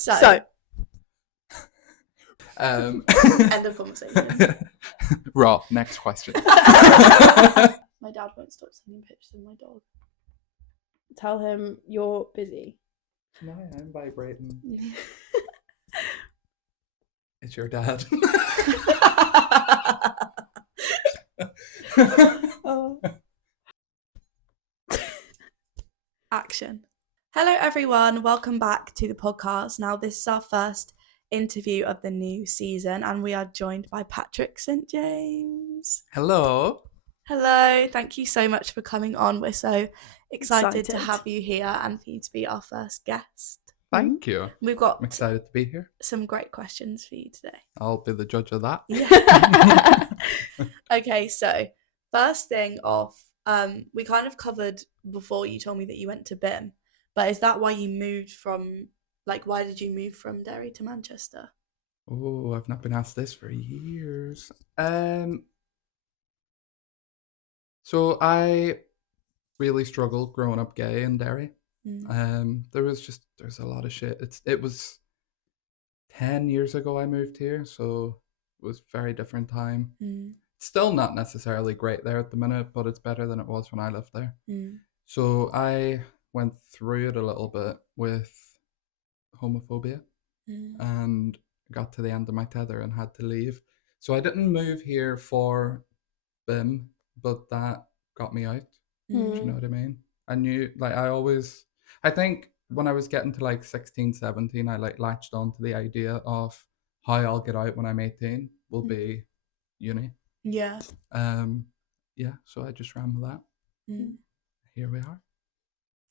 So. End of conversation. Raw. Next question. My dad won't stop sending pictures of my dog. Tell him you're busy. No, I'm vibrating. It's your dad. Oh. Action. Hello everyone, welcome back to the podcast. Now this is our first interview of the new season and we are joined by Patrick St. James. Hello. Hello, thank you so much for coming on. We're so excited to have you here and for you to be our first guest. Thank you. We've got I'm excited to be here. Some great questions for you today. I'll be the judge of that. Yeah. Okay, so first thing off, we kind of covered before you told me that you went to BIM, but is that why you moved from, why did you move from Derry to Manchester? Oh, I've not been asked this for years. So I really struggled growing up gay in Derry. There's a lot of shit. It was 10 years ago I moved here, so it was a very different time. Still not necessarily great there at the minute, but it's better than it was when I lived there. So I went through it a little bit with homophobia and got to the end of my tether and had to leave. So I didn't move here for BIM, but that got me out. Do you know what I mean? I knew, I think when I was getting to 16, 17, I latched on to the idea of how I'll get out when I'm 18 will be uni. Yeah. So I just ran with that. Here we are.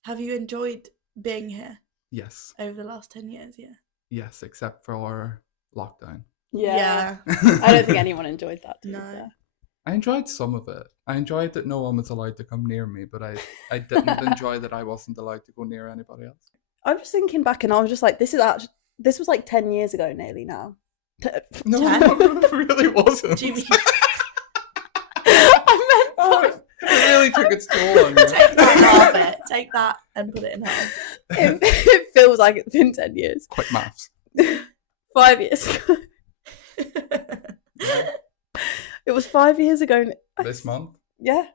Have you enjoyed being here? Yes. Over the last 10 years, yeah. Yes, except for lockdown. Yeah. I don't think anyone enjoyed that. No. I enjoyed some of it. I enjoyed that no one was allowed to come near me, but I didn't enjoy that I wasn't allowed to go near anybody else. I was thinking back and I was just like, this was 10 years ago nearly now. No, it really wasn't. Do you mean? I It really took its toll on you. Take that, half it. Take that and put it in half. It feels like it's been 10 years. Quick maths. 5 years ago. Yeah. It was 5 years ago. This month? Yeah.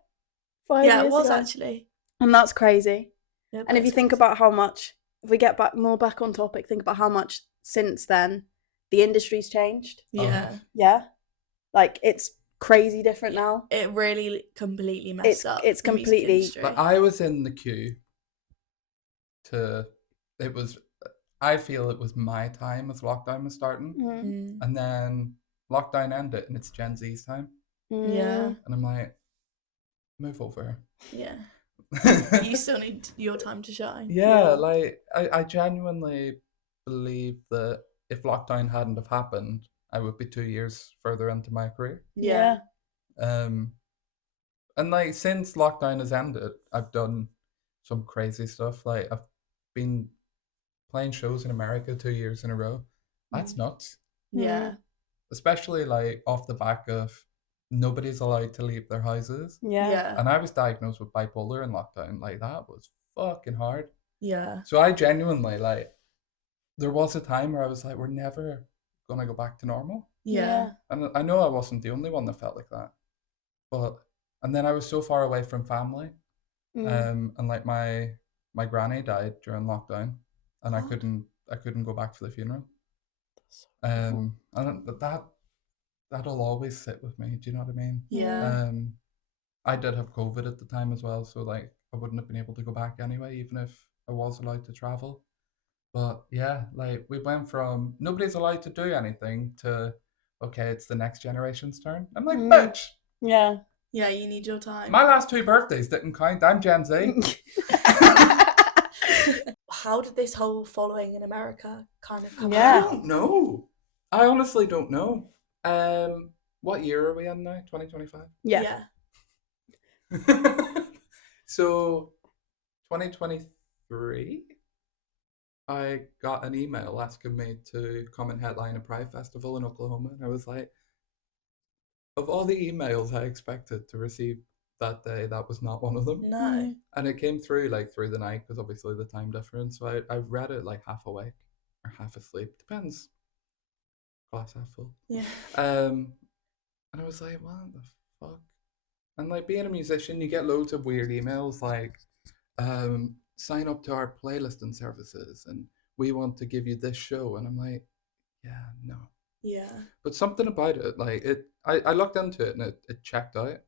5 years Yeah, it was ago. actually. And that's crazy. Yeah, and if you think about how much, if we get back on topic, think about how much since then the industry's changed. Yeah. Yeah. It's crazy different now. It really completely messed up. It's completely. I was in the queue I feel it was my time as lockdown was starting. And then lockdown ended and it's Gen Z's time. Yeah. And I'm like, move over. Yeah. You still need your time to shine. Yeah, I genuinely believe that if lockdown hadn't have happened, I would be 2 years further into my career. Yeah. And since lockdown has ended, I've done some crazy stuff. I've been playing shows in America 2 years in a row. That's nuts. Yeah. Especially off the back of nobody's allowed to leave their houses. Yeah. And I was diagnosed with bipolar in lockdown. That was fucking hard. Yeah. So I genuinely there was a time where I was like, we're never gonna go back to normal. Yeah. And I know I wasn't the only one that felt like that. And then I was so far away from family. And my granny died during lockdown and I couldn't go back for the funeral. And that'll always sit with me. Do you know what I mean? Yeah. I did have COVID at the time as well, so I wouldn't have been able to go back anyway, even if I was allowed to travel. But yeah, we went from nobody's allowed to do anything to okay, it's the next generation's turn. I'm like, bitch. Yeah. Yeah, you need your time. My last 2 birthdays didn't count. I'm Gen Z. How did this whole following in America kind of come Yeah. I don't know. I honestly don't know. What year are we in now? 2025? Yeah. So 2023, I got an email asking me to come and headline a Pride Festival in Oklahoma. And I was like, of all the emails I expected to receive that day, that was not one of them. No. And it came through through the night because obviously the time difference. So I read it half awake. or half asleep. Depends. Glass half full. Yeah. And I was like, what the fuck? And like being a musician, you get loads of weird emails like, sign up to our playlisting services and we want to give you this show. And I'm like, yeah, no. Yeah. But something about it, like I looked into it and it checked out.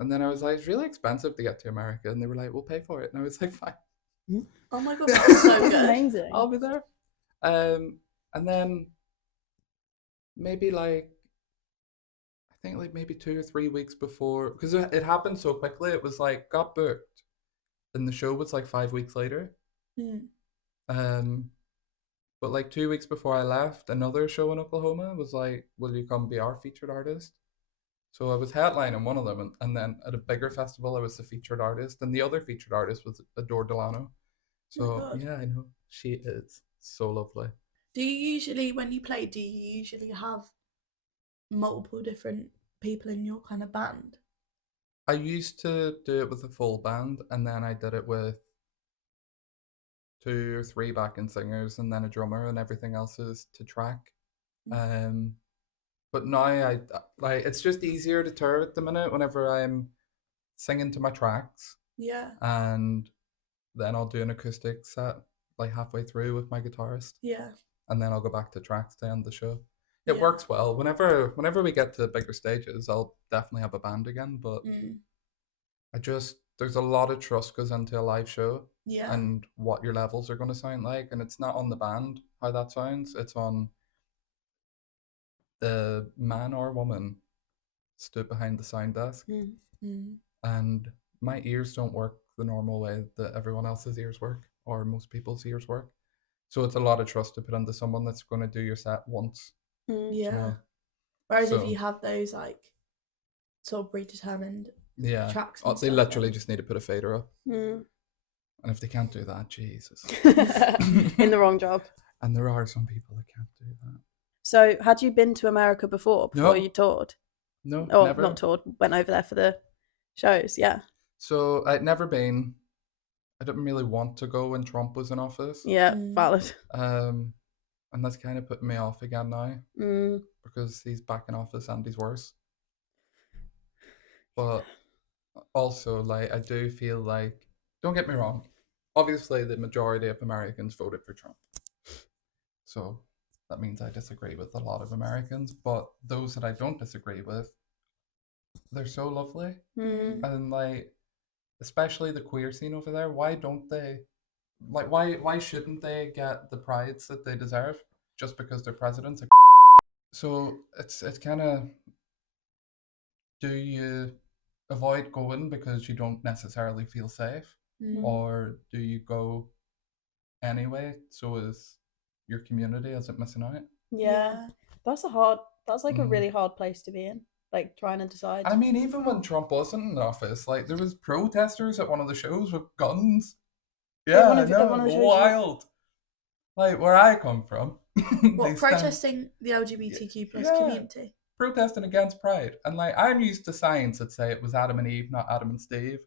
And then I was like, it's really expensive to get to America. And they were like, we'll pay for it. And I was like, fine. Oh my god, that's so That's good. amazing. I'll be there. And then maybe like, I think like maybe 2 or 3 weeks before, because it happened so quickly. It was like, got booked. And the show was like 5 weeks later. Mm. But like 2 weeks before I left, another show in Oklahoma was like, will you come be our featured artist? So I was headlining one of them, and then at a bigger festival, I was the featured artist, and the other featured artist was Adore Delano. So God. yeah, I know she is so lovely. Do you usually, when you play, do you usually have multiple different people in your kind of band? I used to do it with a full band, and then I did it with 2 or 3 backing singers, and then a drummer, and everything else is to track. But now I like it's just easier to tour at the minute whenever I'm singing to my tracks, Yeah. and then I'll do an acoustic set like halfway through with my guitarist, Yeah. and then I'll go back to tracks to end the show. It Yeah. works well. Whenever we get to bigger stages, I'll definitely have a band again. But there's a lot of trust goes into a live show, Yeah. and what your levels are going to sound like, and it's not on the band how that sounds. It's on the man or woman stood behind the sound desk, and my ears don't work the normal way that everyone else's ears work or most people's ears work. So it's a lot of trust to put into someone that's going to do your set once. Yeah. So, Whereas if so- you have those like sort of predetermined yeah, tracks and they stuff, literally then- just need to put a fader up, and if they can't do that, Jesus. In the wrong job. And there are some people that can't do that. So, had you been to America before No. you toured? No, Or never. not toured, went over there for the shows, yeah. So I'd never been. I didn't really want to go when Trump was in office. Yeah, valid. And that's kind of putting me off again now because he's back in office and he's worse. But also, like, I do feel like, don't get me wrong, obviously the majority of Americans voted for Trump. So that means I disagree with a lot of Americans, but those that I don't disagree with, they're so lovely. And like, especially the queer scene over there, why don't they, like, why shouldn't they get the prides that they deserve just because their president's a So it's kind of, do you avoid going because you don't necessarily feel safe, or do you go anyway so is your community isn't missing out? Yeah. That's like a really hard place to be in, like trying to decide. I mean, even when Trump wasn't in office, like there was protesters at one of the shows with guns. Yeah, one I of know, the shows you- wild. Like where I come from. What, they stand protesting the LGBTQ plus community? protesting against pride. And like I'm used to signs that say it was Adam and Eve, not Adam and Steve.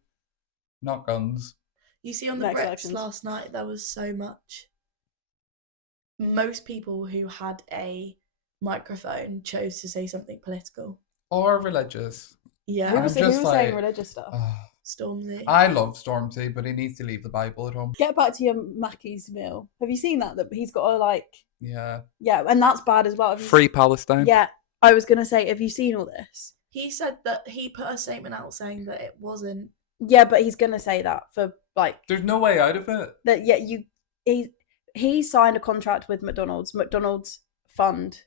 Not guns. You see on the Next Brits elections. last night, there was so much. Most people who had a microphone chose to say something political. Or religious. Yeah. Who I'm was just saying like, religious stuff? Stormzy. I love Stormzy, but he needs to leave the Bible at home. Get back to your Mackey's meal. Have you seen that he's got a like? Yeah. Yeah, and that's bad as well. Have you Free Palestine. Yeah, I was gonna say, have you seen all this? He said that he put a statement out saying that it wasn't. Yeah, but he's gonna say that for like There's no way out of it. that. Yeah, he signed a contract with McDonald's. McDonald's fund.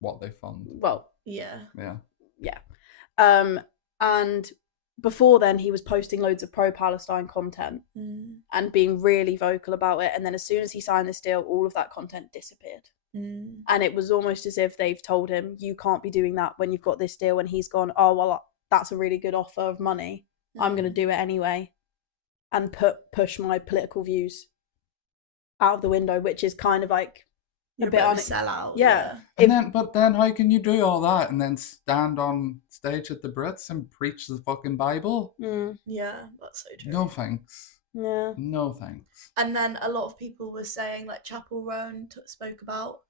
What they fund. Well, Yeah. Yeah. and before then he was posting loads of pro-Palestine content and being really vocal about it. And then as soon as he signed this deal, all of that content disappeared. And it was almost as if they've told him, you can't be doing that when you've got this deal. And he's gone, oh, well, that's a really good offer of money. I'm going to do it anyway and push my political views out of the window, which is kind of like You're a bit of a sellout. Yeah. But then how can you do all that and then stand on stage at the Brits and preach the fucking Bible? Yeah, that's so true. No thanks. Yeah. No thanks. And then a lot of people were saying, like, Chapel Roan spoke about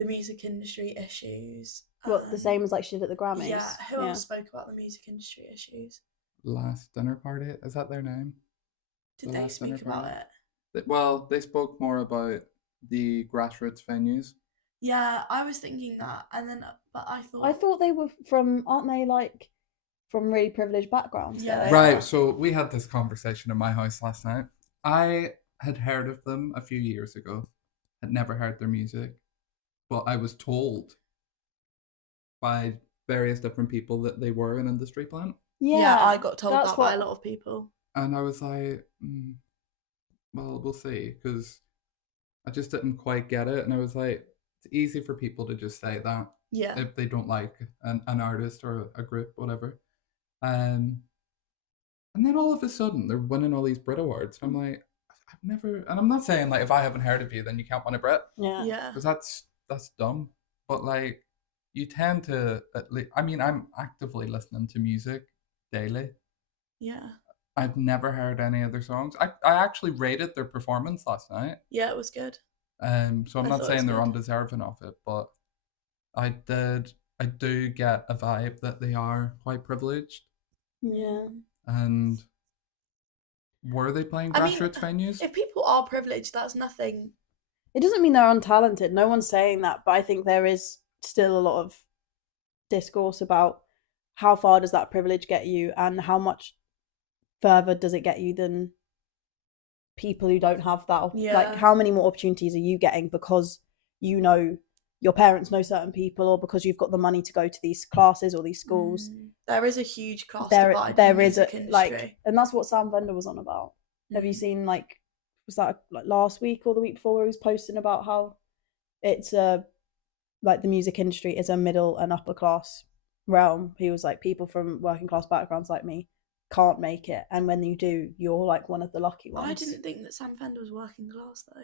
the music industry issues. What, the same as like she did at the Grammys? Yeah. Who else spoke about the music industry issues? Last Dinner Party, is that their name? Did they speak about it? Well, they spoke more about the grassroots venues. Yeah, I was thinking that, and then, but I thought they were aren't they like from really privileged backgrounds? Yeah, right. So we had this conversation in my house last night. I had heard of them a few years ago, had never heard their music, but I was told by various different people that they were an industry plant. Yeah, I got told that by a lot of people. And I was like, well, we'll see, because I just didn't quite get it. And I was like, it's easy for people to just say that if they don't like an artist or a group, whatever. And then all of a sudden, they're winning all these Brit Awards. And I'm like, I've never, and I'm not saying like if I haven't heard of you, then you can't win a Brit. Yeah. Because that's dumb. But like, you tend to, at least, I mean, I'm actively listening to music daily. Yeah. I've never heard any of their songs. I actually rated their performance last night. Yeah, it was good. So I'm not saying they're undeserving of it, but I do get a vibe that they are quite privileged. Yeah. And were they playing grassroots venues? If people are privileged, that's nothing. It doesn't mean they're untalented. No one's saying that, but I think there is still a lot of discourse about how far does that privilege get you and how much further does it get you than people who don't have that. Like, how many more opportunities are you getting because you know your parents know certain people, or because you've got the money to go to these classes or these schools? There is a huge class divide. There is and that's what Sam Bender was on about. Have you seen, like, was that like last week or the week before, where he was posting about how it's like the music industry is a middle and upper class realm? He was like, people from working class backgrounds like me can't make it, and when you do, you're like one of the lucky ones. I didn't think that Sam Fender was working class though.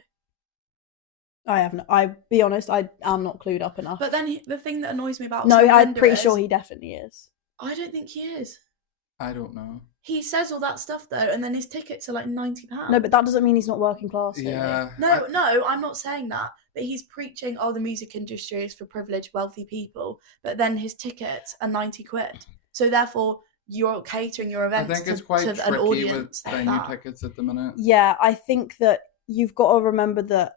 I haven't. I be honest, I am not clued up enough. But then the thing that annoys me about Sam I'm pretty sure he definitely is. I don't think he is. I don't know. He says all that stuff though, and then his tickets are like £90. No, but that doesn't mean he's not working class. Yeah. No, I'm not saying that. But he's preaching, the music industry is for privileged, wealthy people. But then his tickets are £90. So therefore, you're catering your events I think it's quite to an audience with venue tickets at the minute. Yeah, I think that you've got to remember that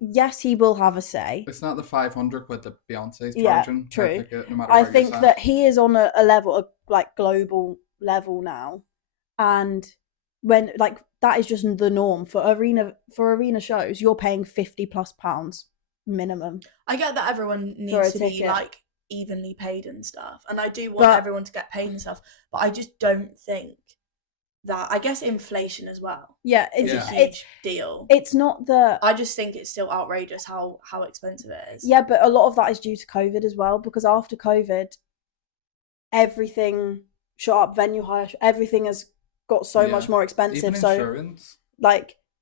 yes, he will have a say. It's not the 500 quid that Beyonce's charging. Yeah, true. Ticket, no matter I think that he is on a level, a like global level now, and when like that is just the norm for arena shows. You're paying £50+ minimum. I get that everyone needs to be like evenly paid and stuff, and I do want everyone to get paid and stuff, but I just don't think that, I guess inflation as well. Yeah, it's a huge deal. It's not the. I just think it's still outrageous how expensive it is. Yeah, but a lot of that is due to COVID as well, because after COVID, everything shot up, venue hire, everything has got so much more expensive. Even insurance.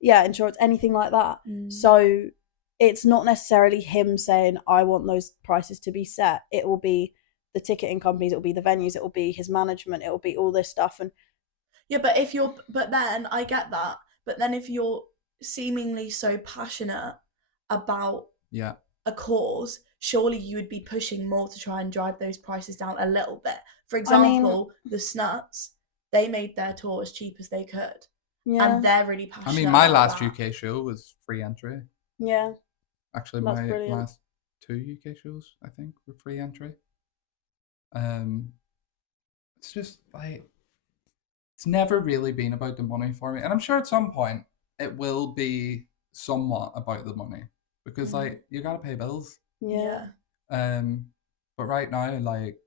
Insurance, anything like that. So it's not necessarily him saying, I want those prices to be set. It will be the ticketing companies, it will be the venues, it will be his management, it will be all this stuff. And yeah, but then I get that. But then if you're seemingly so passionate about a cause, surely you would be pushing more to try and drive those prices down a little bit. For example, the Snuts, they made their tour as cheap as they could. Yeah. And they're really passionate. I mean, my last UK show was free entry. Yeah. Actually, my last 2 UK shows, I think, were free entry. It's just like, it's never really been about the money for me. And I'm sure at some point it will be somewhat about the money, because like you gotta pay bills. Yeah. But right now, like,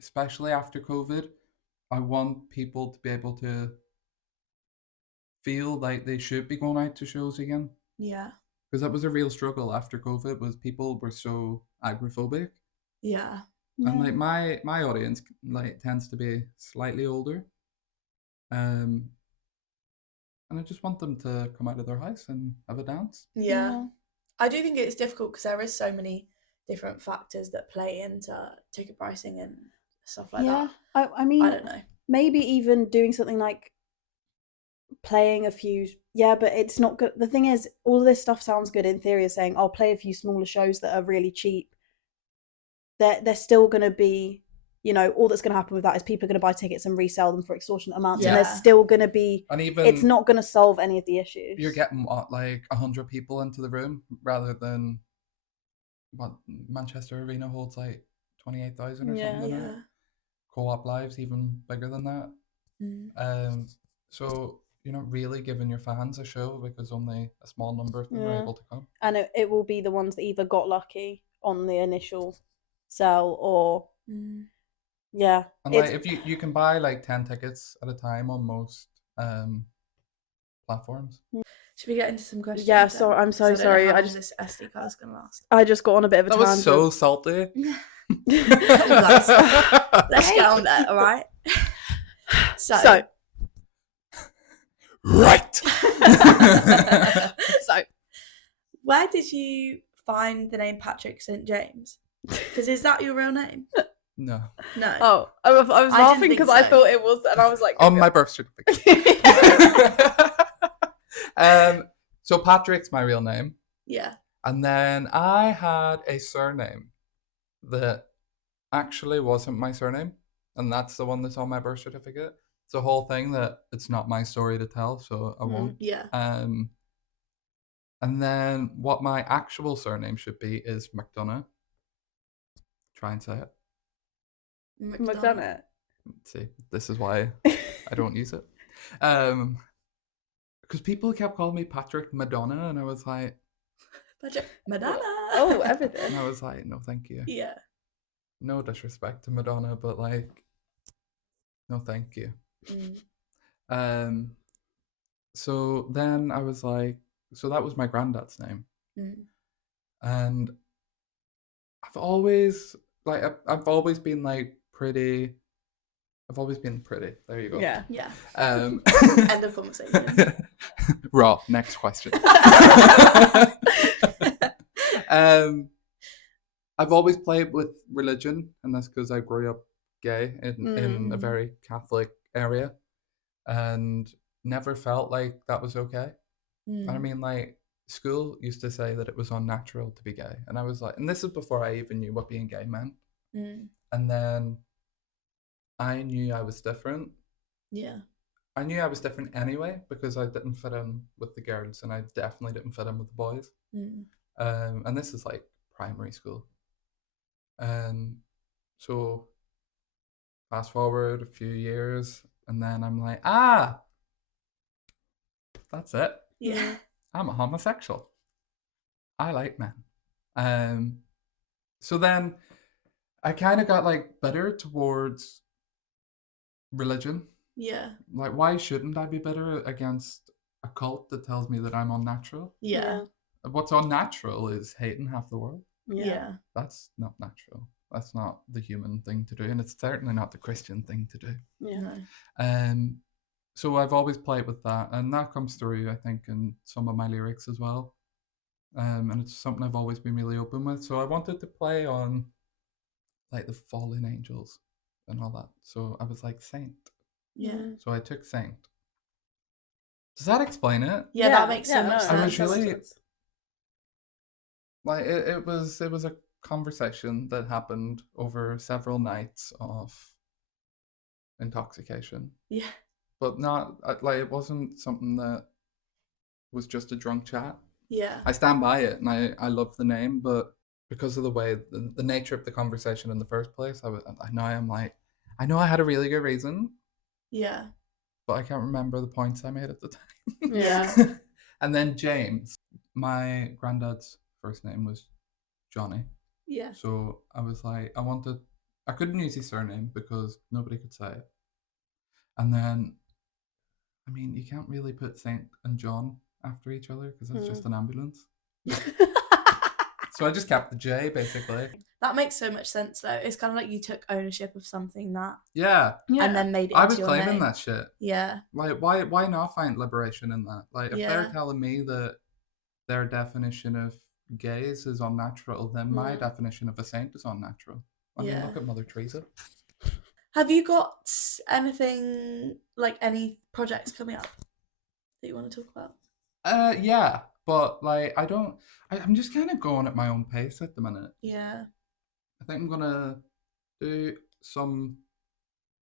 especially after COVID, I want people to be able to feel like they should be going out to shows again. Yeah. Because that was a real struggle after COVID, was people were so agoraphobic. Yeah. And like my audience like tends to be slightly older. And I just want them to come out of their house and have a dance. Yeah. I do think it's difficult because there is so many different factors that play into ticket pricing and stuff like that. I mean, I don't know. Maybe even doing something like playing a few, yeah, but it's not good. The thing is, all of this stuff sounds good in theory, of saying I'll play a few smaller shows that are really cheap. They're still going to be, you know, all that's going to happen with that is people are going to buy tickets and resell them for extortionate amounts, and there's still going to be, and even it's not going to solve any of the issues. You're getting what, like 100 people into the room rather than what Manchester Arena holds like 28,000 or something. Yeah. Co-op Live's even bigger than that. So you're not really giving your fans a show because only a small number of them are able to come. And it will be the ones that either got lucky on the initial sell or and like if you can buy like 10 tickets at a time on most platforms. Should we get into some questions? Yeah, so I'm so sorry. I just this SD card's gonna last. I just got on a bit of a tangent. That was so salty. Let's get on there, all right? So. Right. So, where did you find the name Patrick St. James? Because is that your real name? No. Oh, I was laughing because I thought it was, and I was like, on my birth certificate. So Patrick's my real name. Yeah. And then I had a surname that actually wasn't my surname, and that's the one that's on my birth certificate. It's a whole thing that it's not my story to tell, so I won't. Yeah. And then what my actual surname should be is McDonough. Try and say it. McDonough. See, this is why I don't use it. Because people kept calling me Patrick Madonna, and I was like, Patrick Madonna. Oh, everything. And I was like, no, thank you. Yeah. No disrespect to Madonna, but like, no, thank you. So then I was like, so that was my granddad's name, and I've always been like pretty. I've always been pretty. There you go. Yeah. End of conversation. Raw. Next question. I've always played with religion, and that's because I grew up gay in a very Catholic area, and never felt like that was okay. And I mean, like, school used to say that it was unnatural to be gay, and I was like, and this is before I even knew what being gay meant. And then I knew I was different. Yeah. I knew I was different anyway because I didn't fit in with the girls, and I definitely didn't fit in with the boys. And this is like primary school. So fast forward a few years, and then I'm like, that's it. Yeah. I'm a homosexual. I like men. So then I kind of got like bitter towards religion. Yeah. Like, why shouldn't I be bitter against a cult that tells me that I'm unnatural? Yeah. What's unnatural is hating half the world. Yeah. That's not natural. That's not the human thing to do, and it's certainly not the Christian thing to do. Yeah. So I've always played with that, and that comes through, I think, in some of my lyrics as well. And it's something I've always been really open with. So I wanted to play on like the fallen angels and all that. So I was like, Saint. Yeah. So I took Saint. Does that explain it? Yeah, that makes so much sense. I was really like it was a conversation that happened over several nights of intoxication. Yeah. But not like it wasn't something that was just a drunk chat. Yeah. I stand by it, and I love the name, but because of the way the nature of the conversation in the first place, I know I had a really good reason. Yeah. But I can't remember the points I made at the time. Yeah. And then James, my granddad's first name was Johnny. Yeah. So I was like, I couldn't use his surname because nobody could say it. And then, I mean, you can't really put Saint and John after each other because that's just an ambulance. So I just kept the J, basically. That makes so much sense, though. It's kind of like you took ownership of something that... Yeah. And then made it I into was your claiming name. that shit. Yeah. Like, why not find liberation in that? Like, if they're telling me that their definition of gays is unnatural, then my definition of a saint is unnatural. I mean, look at Mother Teresa. Have you got anything, like any projects coming up? that you want to talk about? Yeah, but like I'm just kind of going at my own pace at the minute. Yeah. I think I'm gonna do some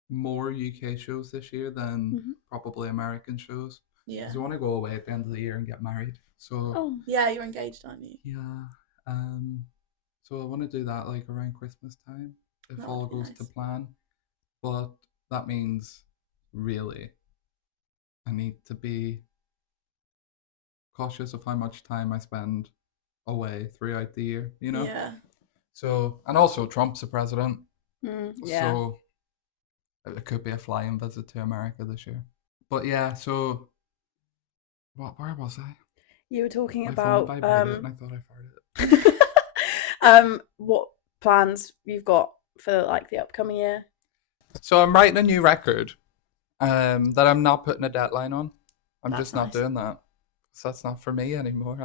more UK shows this year than probably American shows. Yeah. Because I want to go away at the end of the year and get married. So yeah, you're engaged, aren't you? yeah, so I want to do that like around Christmas time if That all would be goes nice. to plan. But that means really I need to be cautious of how much time I spend away throughout the year, you know? Yeah. So, and also Trump's the president. Yeah. So it could be a flying visit to America this year. But yeah, so where was I? You were talking My phone about vibrated and I thought I farted. what plans you've got for like the upcoming year? So I'm writing a new record that I'm not putting a deadline on. I'm That's just not nice. doing that. So that's not for me anymore.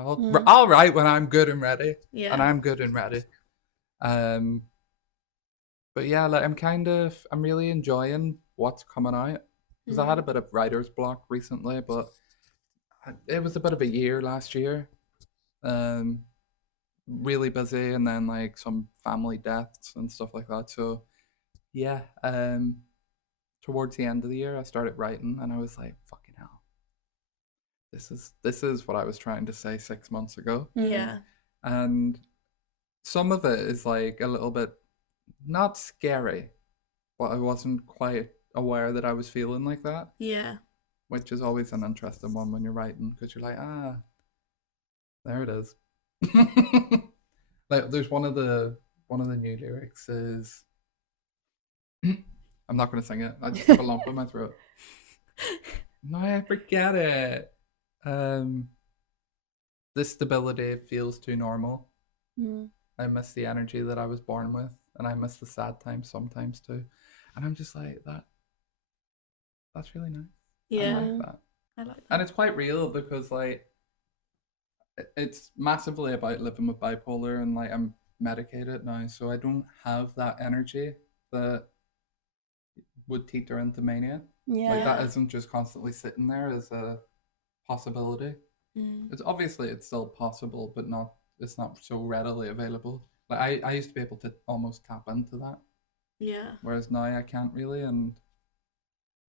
I'll write when I'm good and ready. Yeah. And I'm good and ready. But yeah, like I'm really enjoying what's coming out. Because I had a bit of writer's block recently, but it was a bit of a year last year. Really busy, and then like some family deaths and stuff like that. So yeah, towards the end of the year I started writing and I was like, fucking hell. This is what I was trying to say 6 months ago. Yeah. And some of it is like a little bit not scary, but I wasn't quite aware that I was feeling like that. Yeah. Which is always an interesting one when you're writing, because you're like, there it is. Like there's one of the new lyrics is I'm not gonna sing it. I just have a lump in my throat. No, I forget it. This stability feels too normal. I miss the energy that I was born with, and I miss the sad times sometimes too. And I'm just like that's really nice. Yeah. I like that. I like that. And it's quite real because like it's massively about living with bipolar, and like I'm medicated now, so I don't have that energy that would teeter into mania. Yeah. Like that isn't just constantly sitting there as a possibility. It's still possible, but it's not so readily available. Like I used to be able to almost tap into that. Yeah. Whereas now I can't really, and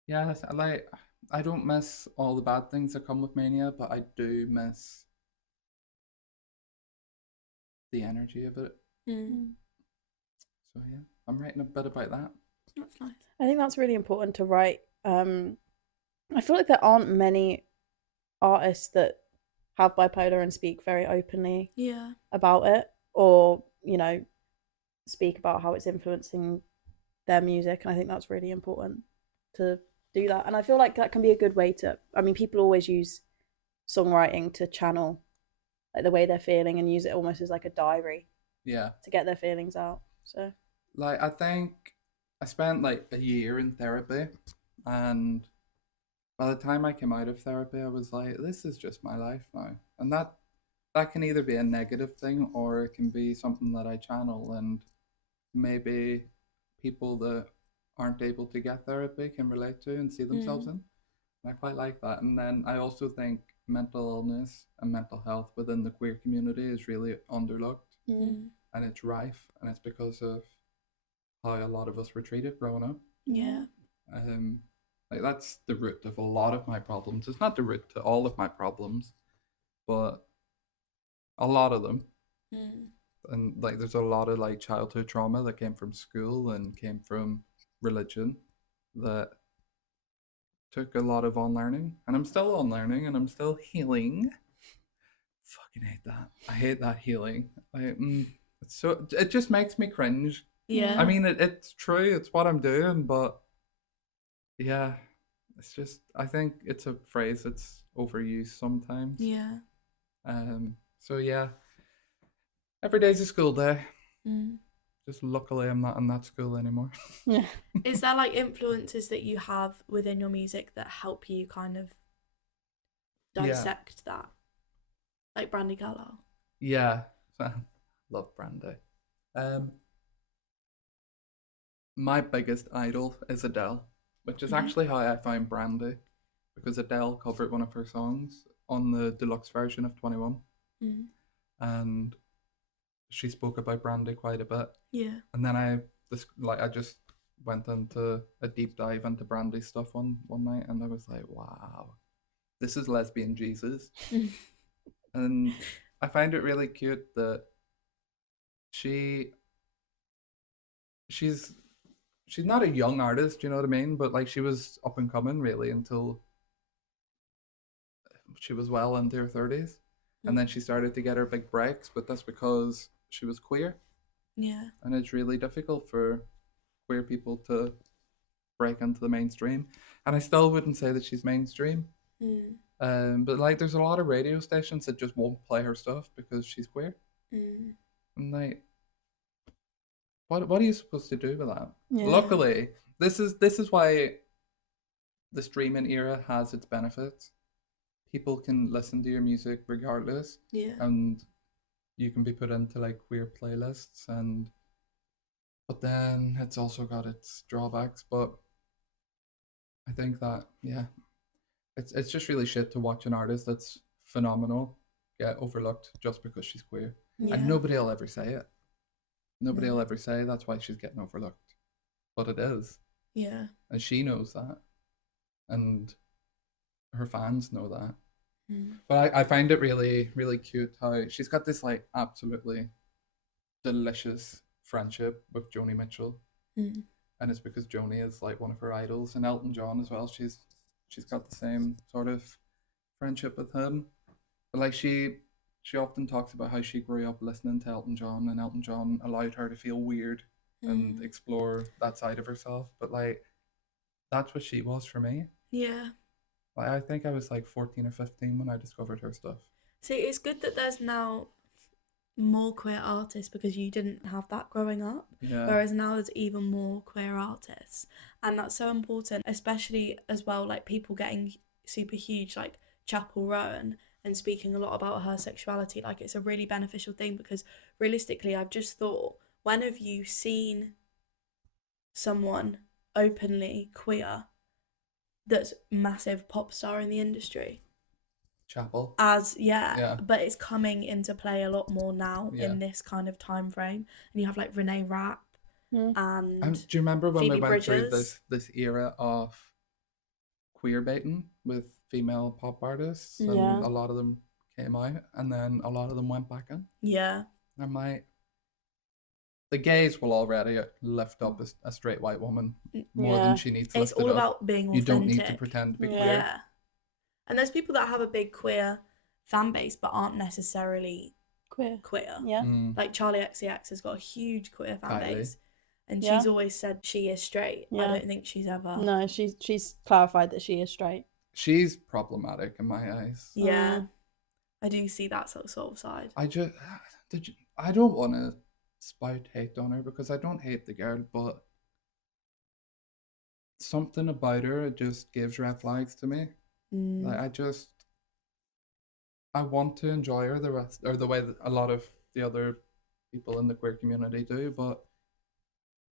yeah, like I don't miss all the bad things that come with mania, but I do miss the energy of it. So yeah, I'm writing a bit about that. That's nice. I think that's really important to write. I feel like there aren't many artists that have bipolar and speak very openly about it, or speak about how it's influencing their music, and I think that's really important to do that. And I feel like that can be a good way to, I mean, people always use songwriting to channel like the way they're feeling and use it almost as like a diary to get their feelings out. So like I think I spent like a year in therapy, and by the time I came out of therapy I was like, this is just my life now. And that can either be a negative thing or it can be something that I channel, and maybe people that aren't able to get therapy can relate to and see themselves in. And I quite like that. And then I also think mental illness and mental health within the queer community is really underlooked, and it's rife, and it's because of how a lot of us were treated growing up. Like that's the root of a lot of my problems. It's not the root to all of my problems, but a lot of them. And like there's a lot of like childhood trauma that came from school and came from religion that took a lot of unlearning, and I'm still unlearning and I'm still healing. Fucking hate that. I hate that healing. It just makes me cringe. I mean, it's true. It's what I'm doing, but yeah, it's just, I think it's a phrase that's overused sometimes. So yeah, every day's a school day. Just luckily I'm not in that school anymore. Is there like influences that you have within your music that help you kind of dissect that? Like Brandy Carlisle? Yeah. Love Brandy. My biggest idol is Adele, which is actually how I found Brandy. because Adele covered one of her songs on the deluxe version of 21, and she spoke about Brandy quite a bit. Yeah. And then I just went into a deep dive into Brandy stuff one night, and I was like, wow, this is lesbian Jesus. And I find it really cute that she's not a young artist, you know what I mean? But like, she was up and coming really until she was well into her 30s. And then she started to get her big breaks, but that's because she was queer. Yeah. And it's really difficult for queer people to break into the mainstream. And I still wouldn't say that she's mainstream. But like, there's a lot of radio stations that just won't play her stuff because she's queer. And like, what are you supposed to do with that? Yeah. Luckily, this is why the streaming era has its benefits. People can listen to your music regardless. Yeah. And you can be put into like queer playlists, but then it's also got its drawbacks. But I think that, yeah, it's just really shit to watch an artist that's phenomenal get overlooked just because she's queer. Yeah. And nobody will ever say it. Nobody will ever say that's why she's getting overlooked. But it is. Yeah. And she knows that. And her fans know that. But I find it really, really cute how she's got this like absolutely delicious friendship with Joni Mitchell. And it's because Joni is like one of her idols, and Elton John as well. She's got the same sort of friendship with him. But like, she often talks about how she grew up listening to Elton John, and Elton John allowed her to feel weird and explore that side of herself. But like, that's what she was for me. Yeah. Like, I think I was like 14 or 15 when I discovered her stuff. See, it's good that there's now more queer artists because you didn't have that growing up. Yeah. Whereas now there's even more queer artists. And that's so important, especially as well, like people getting super huge, like Chapel Rowan, and speaking a lot about her sexuality. Like, it's a really beneficial thing because realistically, I've just thought, when have you seen someone openly queer that's massive pop star in the industry? Chapel. Yeah, but it's coming into play a lot more now in this kind of time frame. And you have like Renee Rapp and do you remember when Phoebe we went Bridgers. through this era of queer baiting with female pop artists, and a lot of them came out and then a lot of them went back in? Yeah. I'm like, the gays will already lift up a straight white woman more than she needs to lift it up. It's all about being authentic. You don't need to pretend to be queer. Yeah. And there's people that have a big queer fan base but aren't necessarily queer. Yeah. Like Charlie XCX has got a huge queer fan base. And she's always said she is straight. Yeah. I don't think she's ever... No, she's clarified that she is straight. She's problematic in my eyes. Yeah. I do see that sort of side. I don't want to spout hate on her because I don't hate the girl, but something about her, it just gives red flags to me. Like, I want to enjoy her the way that a lot of the other people in the queer community do, but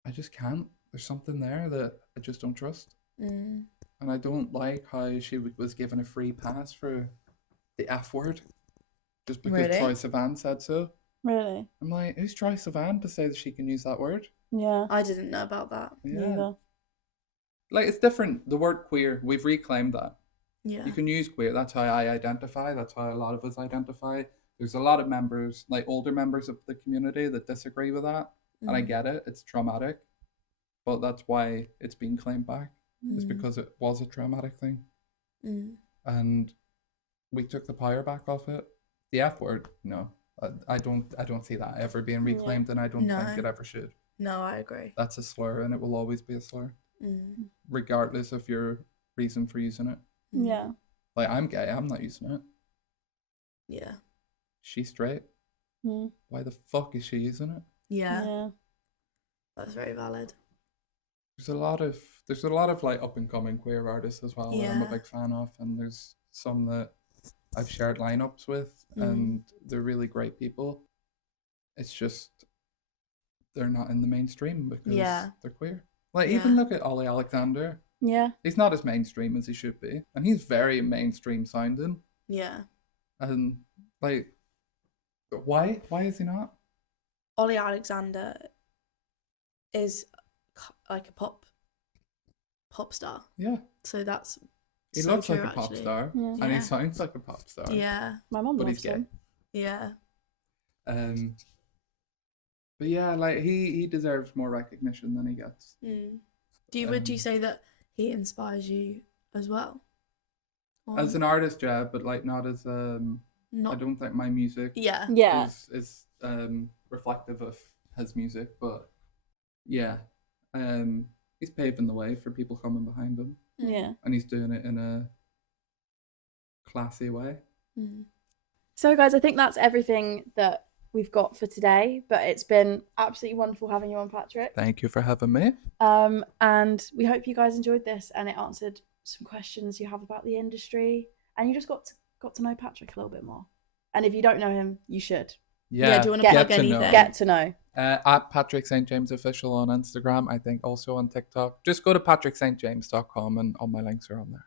I just can't. There's something there that I just don't trust. And I don't like how she was given a free pass for the F word just because Troye Sivan said so. Really? I'm like, who's Troye Sivan to say that she can use that word? Yeah. I didn't know about that. Yeah. Like, it's different. The word queer, we've reclaimed that. Yeah. You can use queer. That's how I identify. That's how a lot of us identify. There's a lot of members, like older members of the community, that disagree with that. And I get it. It's traumatic. But that's why it's being claimed back. It's because it was a traumatic thing. And we took the power back off it. The F word, no. I don't see that ever being reclaimed, and I don't think it ever should. No, I agree. That's a slur, and it will always be a slur. Regardless of your reason for using it. Yeah. Like, I'm gay, I'm not using it. Yeah. She's straight. Why the fuck is she using it? Yeah. That's very valid. There's a lot of like up and coming queer artists as well that I'm a big fan of, and there's some that I've shared lineups with, and they're really great people. It's just they're not in the mainstream because they're queer. Like, even look at Ollie Alexander. Yeah. He's not as mainstream as he should be, and he's very mainstream sounding. Yeah. And like, why is he not? Ollie Alexander is like a pop star. Yeah. So that's He so looks true, like a pop actually. star, Yeah. and he sounds like a pop star. Yeah. My mum But loves he's gay. him. Yeah. But yeah, like he deserves more recognition than he gets. Would you say that he inspires you as well? As an artist, yeah, but like not as not. I don't think my music Yeah. is reflective of his music, but yeah, he's paving the way for people coming behind him. Yeah. And he's doing it in a classy way. So guys, I think that's everything that we've got for today, but it's been absolutely wonderful having you on, Patrick. Thank you for having me. And we hope you guys enjoyed this and it answered some questions you have about the industry, and you just got to know Patrick a little bit more. And if you don't know him, you should. Yeah, do you want to plug anything? Get to know. At Patrick St. James Official on Instagram, I think also on TikTok. Just go to patrickstjames.com and all my links are on there.